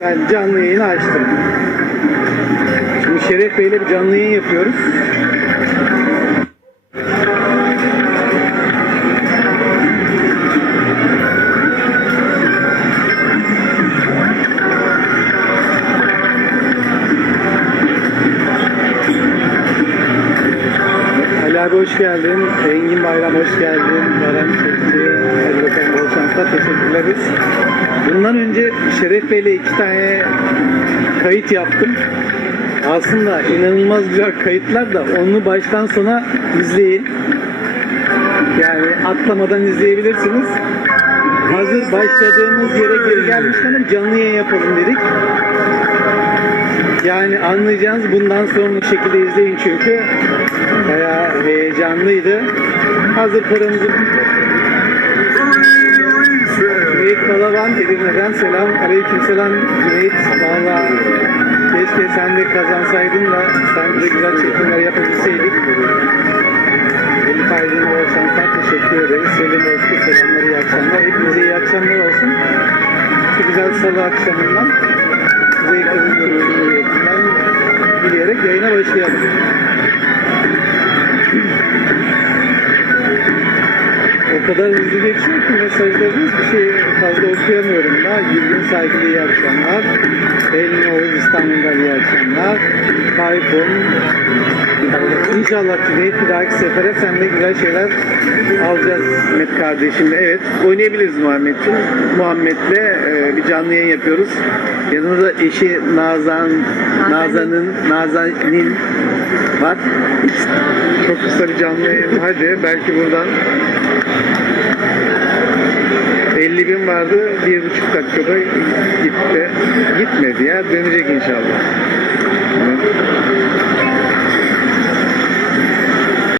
Ben canlı yayını açtım. Şimdi Şeref Bey'le bir canlı yayın yapıyoruz. Ali hoş geldin. Engin Bayram hoş geldin. Baran Çekçi. Hadi bakalım bol şanslar. Bundan önce Şeref Bey'le iki tane kayıt yaptım. Aslında inanılmaz güzel kayıtlar da onu baştan sona izleyin. Yani atlamadan izleyebilirsiniz. Hazır başladığımız yere geri gelmişken canlı yayın yapalım dedik. Yani anlayacağınız bundan sonra bu şekilde izleyin çünkü bayağı heyecanlıydı. Hazır paramızı selam. Aleyküm selam Cüneyt. Valla keşke sen de kazansaydın da sen de güzel çekimler yapabilseydik. Elif Aydın bol şanslar teşekkür ederiz. Selim Öztürk selamlar iyi akşamlar. Hepinize iyi akşamlar olsun. Şu güzel salı akşamından size ekranın cumhuriyetinden dileyerek yayına başlayalım. O kadar hızlı geçiyor ki mesajlarınız bir şey fazla okuyamıyorum da. Gülgün saygılı iyi akşamlar. Elin Oğuz İstanbul'dan iyi akşamlar. Tayfun. İnşallah Cüneyt bir dahaki sefere sen de güzel şeyler alacağız Met kardeşimle. Evet oynayabiliriz Muhammed'ciğim. Muhammed'le e, bir canlı yayın yapıyoruz. Yanımızda eşi Nazan, Nazan'ın, Nazanin var. Çok kısa bir canlı yayın. Hadi belki buradan 50 bin vardı. Bir buçuk dakikada gitti. Gitmedi ya. Dönecek inşallah.